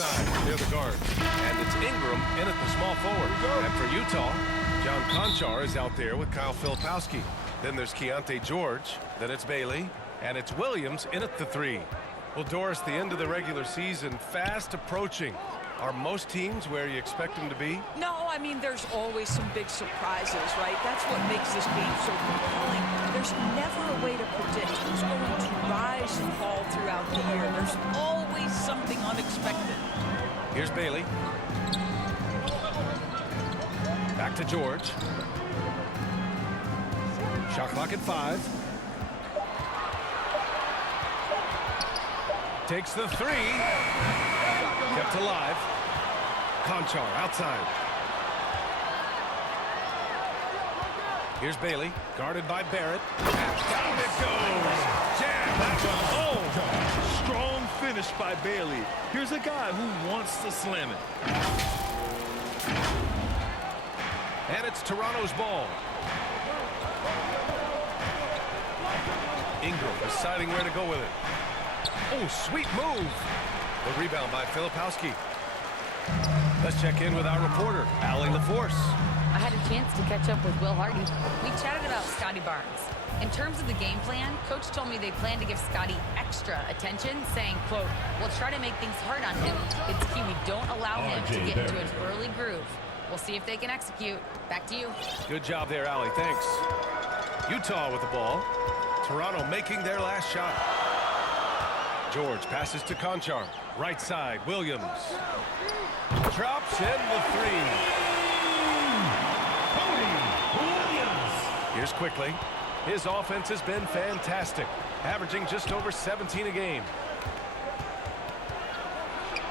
side near the guard. And it's Ingram in at the small forward. And for Utah, John Konchar is out there with Kyle Filipowski. Then there's Keontae George. Then it's Bailey. And it's Williams in at the 3. Well, Doris, the end of the regular season fast approaching. Are most teams where you expect them to be? No, I mean, there's always some big surprises, right? That's what makes this game so compelling. There's never a way to predict who's going to rise and fall throughout the year. There's always something unexpected. Here's Bailey. Back to George. Shot clock at 5. Takes the 3. Kept alive. Konchar outside. Here's Bailey, guarded by Barrett. And down it goes. Jam that one home. Strong finish by Bailey. Here's a guy who wants to slam it. And it's Toronto's ball. Ingram deciding where to go with it. Oh, sweet move. The rebound by Filipowski. Let's check in with our reporter, Allie LaForce. I had a chance to catch up with Will Hardy. We chatted about Scotty Barnes. In terms of the game plan, Coach told me they plan to give Scotty extra attention, saying, quote, "We'll try to make things hard on him. It's key we don't allow him to get into an early groove. We'll see if they can execute." Back to you. Good job there, Allie. Thanks. Utah with the ball. Toronto making their last shot. George passes to Konchar. Right side, Williams. Drops in the 3. Here's Quickly. His offense has been fantastic, averaging just over 17 a game.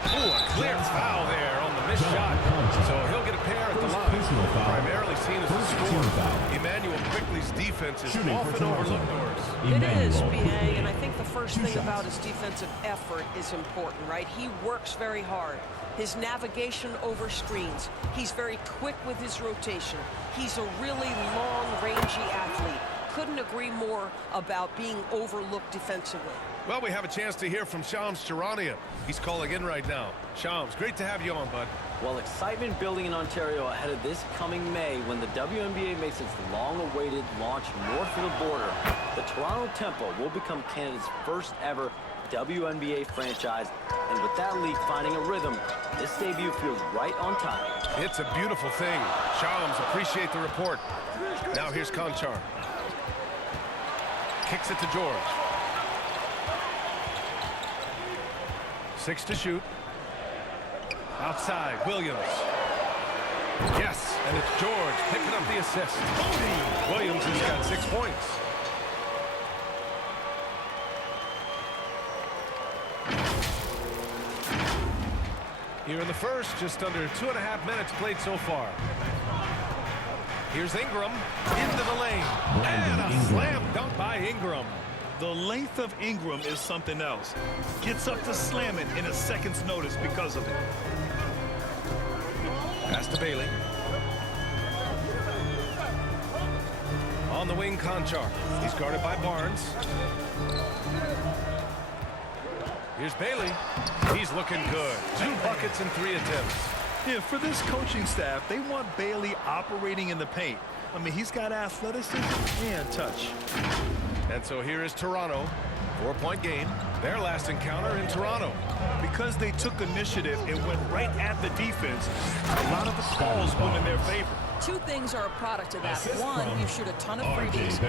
Ooh, a clear foul there on the missed shot. So he'll get a pair at the line. Primarily seen as a scorer. Emmanuel Quickly's defense is often overlooked, Doris. It is, B.A., and I think the first thing about his defensive effort is important, right? He works very hard. His navigation over screens. He's very quick with his rotation. He's a really long, rangy athlete. Couldn't agree more about being overlooked defensively. Well, we have a chance to hear from Shams Charania. He's calling in right now. Shams, great to have you on, bud. Well, excitement building in Ontario ahead of this coming May when the WNBA makes its long-awaited launch north of the border. The Toronto Tempo will become Canada's first ever WNBA franchise, and with that league finding a rhythm, this debut feels right on time. It's a beautiful thing. Shams, appreciate the report. Now here's Konchar. Kicks it to George. 6 to shoot. Outside, Williams. Yes, and it's George picking up the assist. Williams has got 6 points. Here in the first, just under 2.5 minutes played so far. Here's Ingram into the lane. And a slam dunk by Ingram. The length of Ingram is something else. Gets up to slam it in a second's notice because of it. Pass to Bailey. On the wing, Konchar. He's guarded by Barnes. Here's Bailey. He's looking good. 2 buckets and 3 attempts. Yeah, for this coaching staff, they want Bailey operating in the paint. I mean, he's got athleticism and touch. And so here is Toronto. 4-point game. Their last encounter in Toronto. Because they took initiative and went right at the defense, a lot of the calls went in their favor. 2 things are a product of that. 1, you shoot a ton of freebies.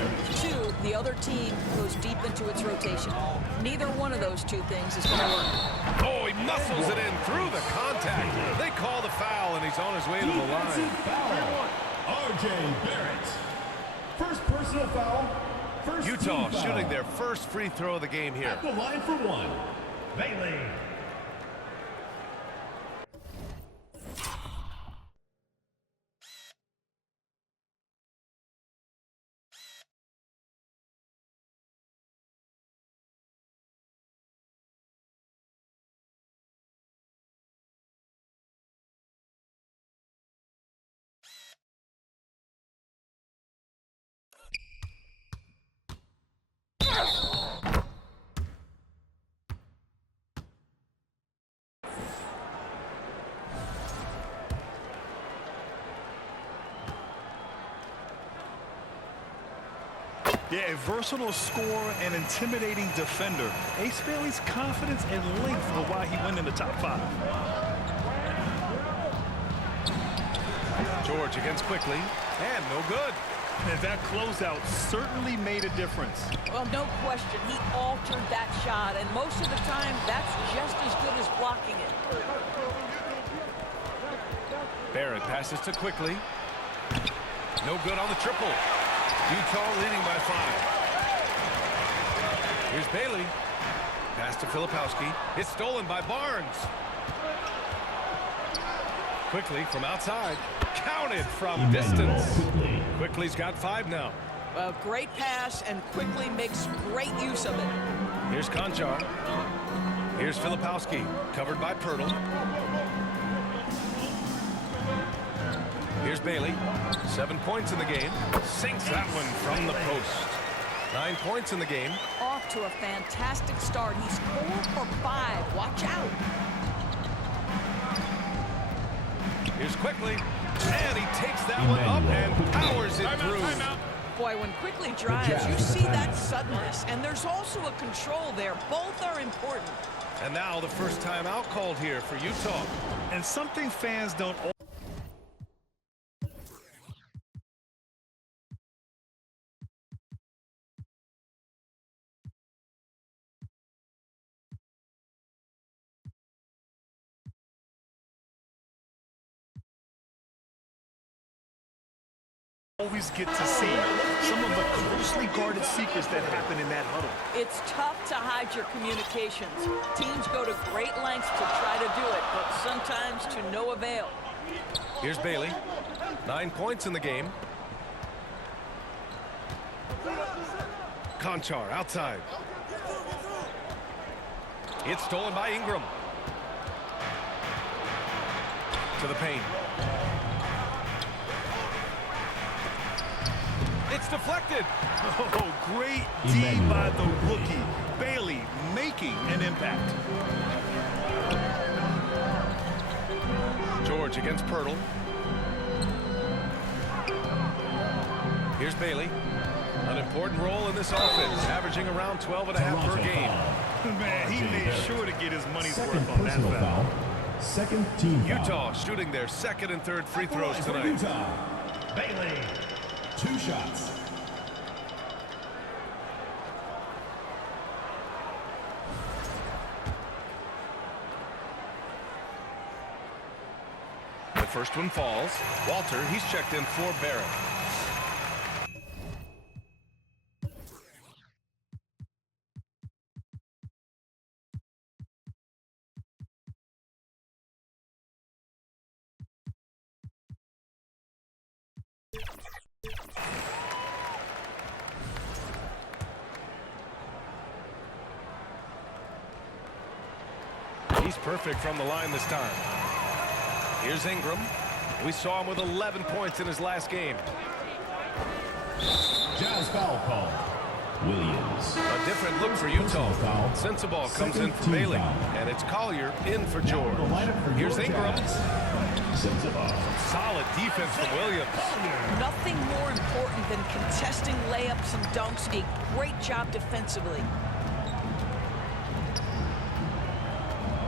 2, the other team goes deep into its rotation. Neither one of those 2 things is going to work. Oh, he muscles it in through the contact. They call the foul, and he's on his way to the line. R.J. Barrett. First personal foul. First Utah shooting their first free throw of the game here. At the line for 1. Bailey. Yeah, a versatile scorer and intimidating defender. Ace Bailey's confidence and length are why he went in the top 5. George against quickly, and no good. And that closeout certainly made a difference. Well, no question, he altered that shot, and most of the time, that's just as good as blocking it. Barrett passes to quickly. No good on the triple. Utah leading by 5. Here's Bailey. Pass to Filipowski. It's stolen by Barnes. Quickly from outside. Counted from distance. Quickly's got 5 now. Well, great pass, and Quickly makes great use of it. Here's Conchar. Here's Filipowski. Covered by Pirtle. Here's Bailey. 7 points in the game. Sinks that one from the post. 9 points in the game. Off to a fantastic start. He's 4 for 5. Watch out. Here's Quickly. And he takes that one up and powers it through. Boy, when Quickly drives, you see that suddenness, and there's also a control there. Both are important. And now the first time out called here for Utah. And something fans don't always get to see some of the closely guarded secrets that happen in that huddle. It's tough to hide your communications. Teams go to great lengths to try to do it, but sometimes to no avail. Here's Bailey. 9 points in the game. Conchar outside. It's stolen by Ingram. To the paint. It's deflected. Oh, great D by the rookie. Bailey making an impact. George against Pirtle. Here's Bailey. An important role in this offense, averaging around 12.5 per game. Man, he made sure to get his money's Second worth on that personal foul. foul. Second team foul. Utah shooting their second and third free throws For tonight. Utah, Bailey. 2 shots. The first one falls. Walter, he's checked in for Barrett. He's perfect from the line this time. Here's Ingram. We saw him with 11 points in his last game. Jazz foul call. Williams. A different look for Utah. Foul. Sensabaugh comes in Second for team Bailey. foul. And it's Collier in for George. The lineup for Here's your Ingram. Jazz. Sensabaugh. Solid defense from Williams. Nothing more important than contesting layups and dunks. A great job defensively.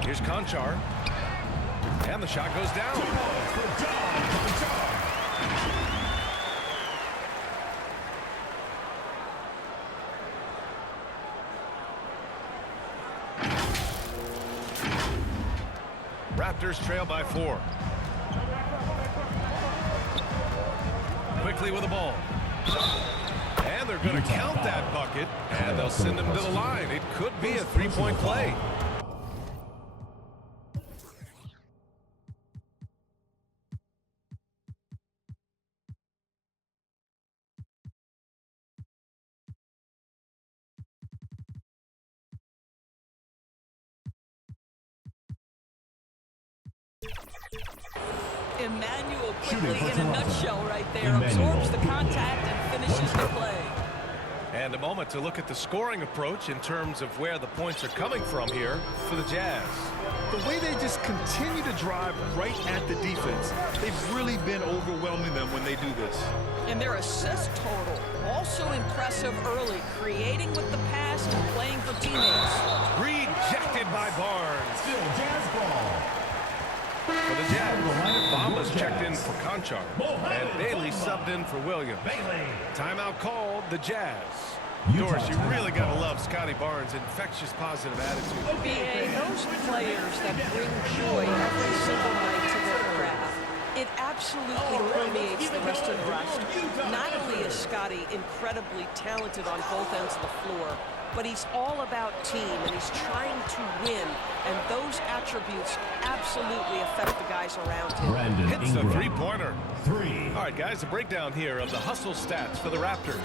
Here's Conchar. And the shot goes down. Raptors trail by 4. Quickly with the ball. And they're going to count that bucket. And they'll send him to the line. It could be a three-point play. Emmanuel Shooting Quickly for in a Toronto. nutshell right there. Emmanuel Absorbs the Quickly. contact and finishes the play. And a moment to look at the scoring approach in terms of where the points are coming from here for the Jazz. The way they just continue to drive right at the defense, they've really been overwhelming them when they do this. And their assist total, also impressive early, creating with the pass and playing for teammates. Rejected by Barnes. Still Jazz ball. For the Jazz, Bamba's checked in for Conchar. And Bailey subbed in for Williams. Bailey. Timeout called, the Jazz. Doris, you really got to love Scotty Barnes' infectious positive attitude. BA, those players that bring joy every single night to their craft, it absolutely permeates the rest of the roster. Not only is Scotty incredibly talented on both ends of the floor, but he's all about team, and he's trying to win, and those attributes absolutely affect the guys around him. Brandon Hits the Ingram. three-pointer. 3. All right, guys, a breakdown here of the hustle stats for the Raptors.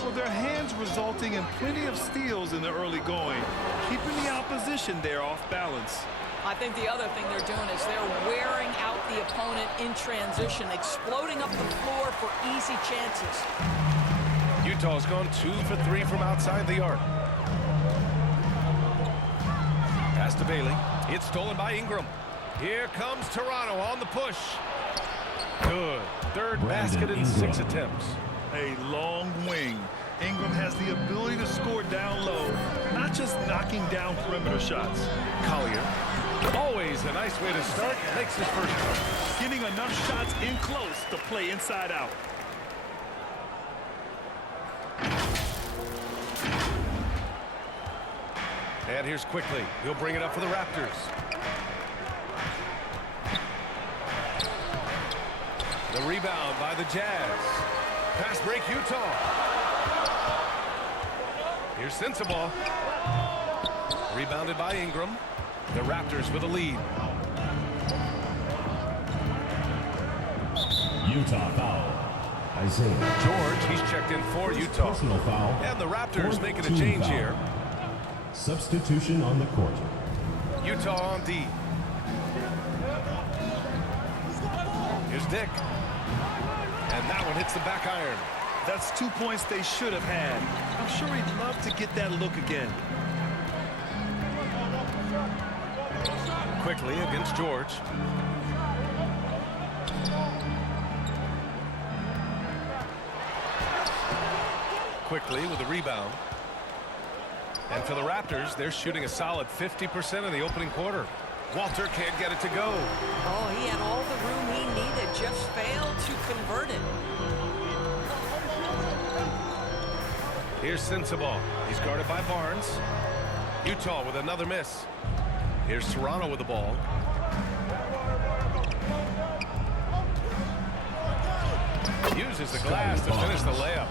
Well, their hands resulting in plenty of steals in the early going, keeping the opposition there off balance. I think the other thing they're doing is they're wearing out the opponent in transition, exploding up the floor for easy chances. Utah's gone 2 for 3 from outside the arc. Pass to Bailey. It's stolen by Ingram. Here comes Toronto on the push. Good. Third basket in 6 attempts. A long wing. Ingram has the ability to score down low, not just knocking down perimeter shots. Collier. Always a nice way to start. Makes his first one. Getting enough shots in close to play inside out. And here's quickly. He'll bring it up for the Raptors. The rebound by the Jazz. Pass break, Utah. Here's Sensabaugh. Rebounded by Ingram. The Raptors with a lead. Utah foul. Isaiah. George, he's checked in for Utah. Personal foul. And the Raptors Fourth making a team change foul. here. Substitution on the court. Utah on D. Here's Dick. And that one hits the back iron. That's 2 points they should have had. I'm sure he'd love to get that look again. Quickly against George. Quickly with the rebound. And for the Raptors, they're shooting a solid 50% in the opening quarter. Walter can't get it to go. Oh, he had all the room he needed, just failed to convert it. Here's Sensabaugh. He's guarded by Barnes. Utah with another miss. Here's Toronto with the ball. Uses the glass to finish the layup.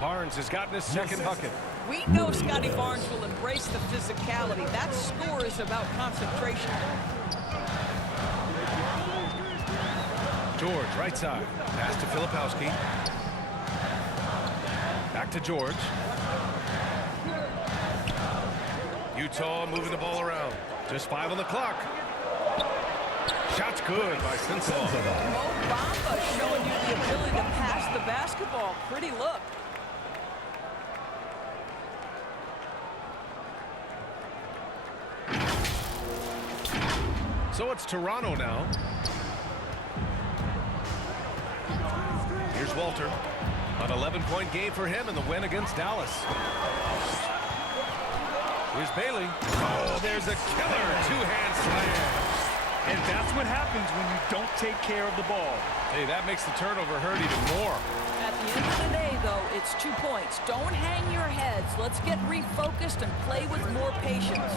Barnes has gotten his second bucket. We know Scotty Barnes will embrace the physicality. That score is about concentration. George, right side. Pass to Filipowski. Back to George. Utah moving the ball around. Just 5 on the clock. Shot's good by Sensabaugh. Mo Bamba showing you the ability to pass the basketball. Pretty look. So it's Toronto now. Here's Walter. An 11-point game for him in the win against Dallas. Here's Bailey. Oh, there's a killer two-hand slam. And that's what happens when you don't take care of the ball. Hey, that makes the turnover hurt even more. At the end of the day, though, it's 2 points. Don't hang your heads. Let's get refocused and play with more patience.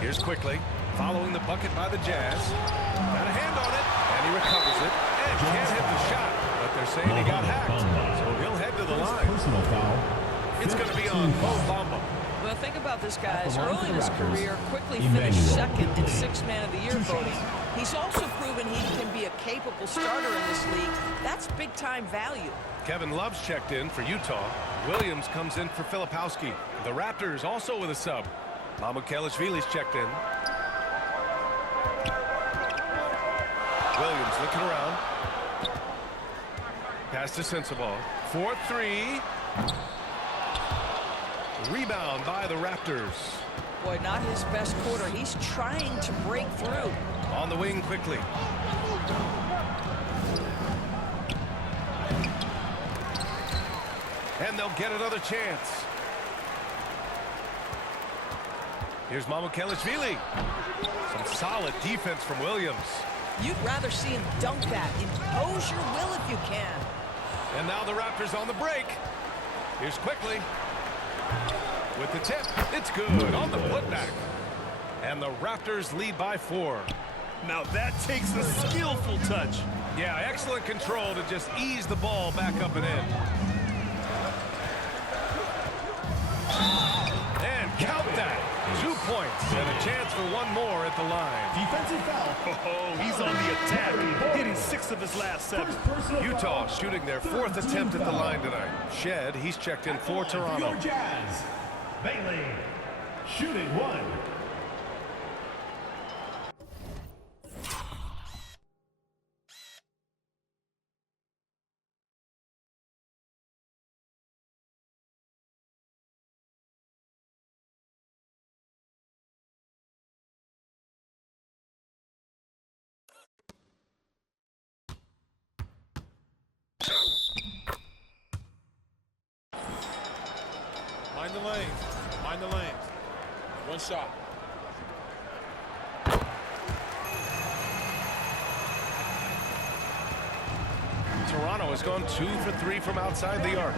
Here's quickly. Following the bucket by the Jazz. Got a hand on it, and he recovers it. And can't hit the shot, but they're saying he got hacked. So he'll head to the line. Personal foul. It's going to be on Mo Bamba. Well, think about this, guys. At the line Early in for his the Raptors, career, quickly Emmanuel finished second in Quickly. 6th Man of the Year voting. He's also proven he can be a capable starter in this league. That's big-time value. Kevin Love's checked in for Utah. Williams comes in for Filipowski. The Raptors also with a sub. Mamukelashvili's checked in. Williams looking around. Pass to Sensabaugh. 4-3. Rebound by the Raptors. Boy, not his best quarter. He's trying to break through. On the wing quickly. And they'll get another chance. Here's Mamukelashvili. Some solid defense from Williams. You'd rather see him dunk that. Impose your will if you can. And now the Raptors on the break. Here's quickly. With the tip. It's good on the putback. And the Raptors lead by 4. Now that takes a skillful touch. Yeah, excellent control to just ease the ball back up and in. And count that. 2 points and a chance for one more at the line. Defensive foul. Oh, he's on the attack, hitting 6 of his last 7. Utah shooting their 4th attempt at the line tonight. Shed, he's checked in for Toronto. Your Jazz. Bailey. Shooting 1. Mind the lanes. Mind the lanes. One shot. Toronto has gone 2 for 3 from outside the arc.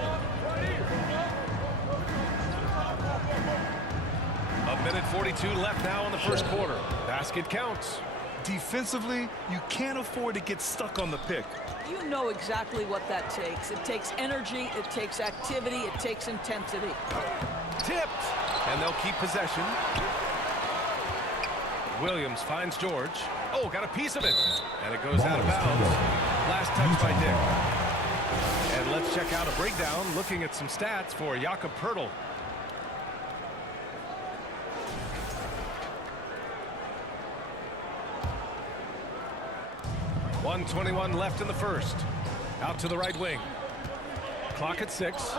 A minute 42 left now in the first quarter. Basket counts. Defensively, you can't afford to get stuck on the pick. You know exactly what that takes. It takes energy, it takes activity, it takes intensity. Tipped. And they'll keep possession. Williams finds George. Oh, got a piece of it. And it goes out of bounds. Last touch by Dick. And let's check out a breakdown looking at some stats for Jakob Poeltl. .121 left in the first. Out to the right wing. Clock at 6.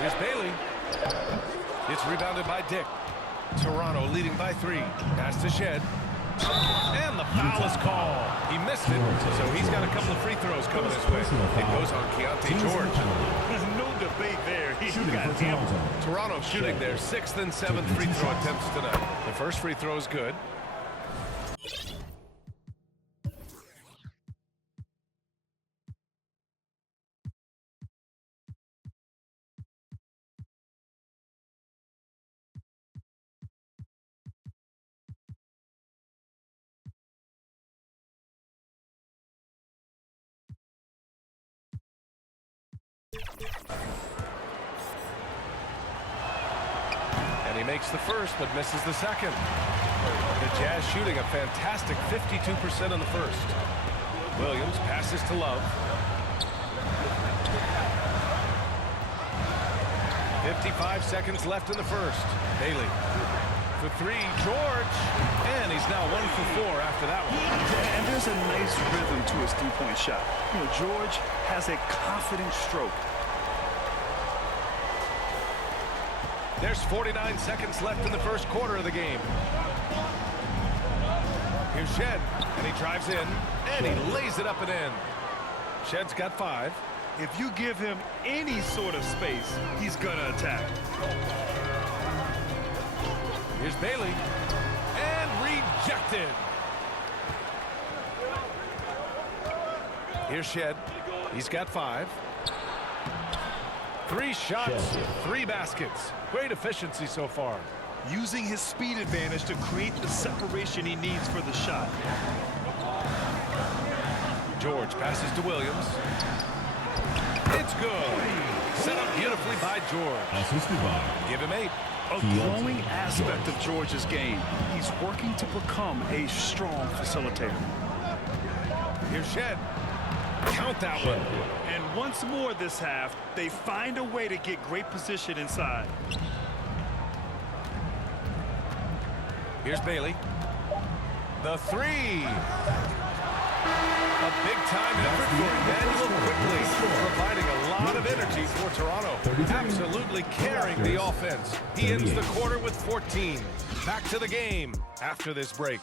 Here's Bailey. It's rebounded by Dick. Toronto leading by 3. Pass to Shed. And the foul is called. He missed it, so he's got a couple of free throws coming his way. It goes on Keontae George. There's no debate there. He got for hammered. Toronto shooting their 6th and 7th free throw attempts tonight. The first free throw is good. And he makes the first, but misses the second. The Jazz shooting a fantastic 52% in the first. Williams passes to Love. 55 seconds left in the first. Bailey for 3. George. And he's now 1 for 4 after that one. And there's a nice rhythm to his three-point shot. You know, George has a confident stroke. There's 49 seconds left in the first quarter of the game. Here's Shed, and he drives in, and he lays it up and in. Shed's got 5. If you give him any sort of space, he's gonna attack. Here's Bailey, and rejected. Here's Shed. He's got 5. 3 shots, 3 baskets. Great efficiency so far. Using his speed advantage to create the separation he needs for the shot. George passes to Williams. It's good. Set up beautifully by George. Assisted by. Give him 8. A growing aspect of George's game. He's working to become a strong facilitator. Here's Shed. Count that one. And once more this half, they find a way to get great position inside. Here's Bailey. The 3. A big-time effort for Emmanuel quickly, providing a lot of energy for Toronto. Absolutely carrying the offense. He ends the quarter with 14. Back to the game after this break.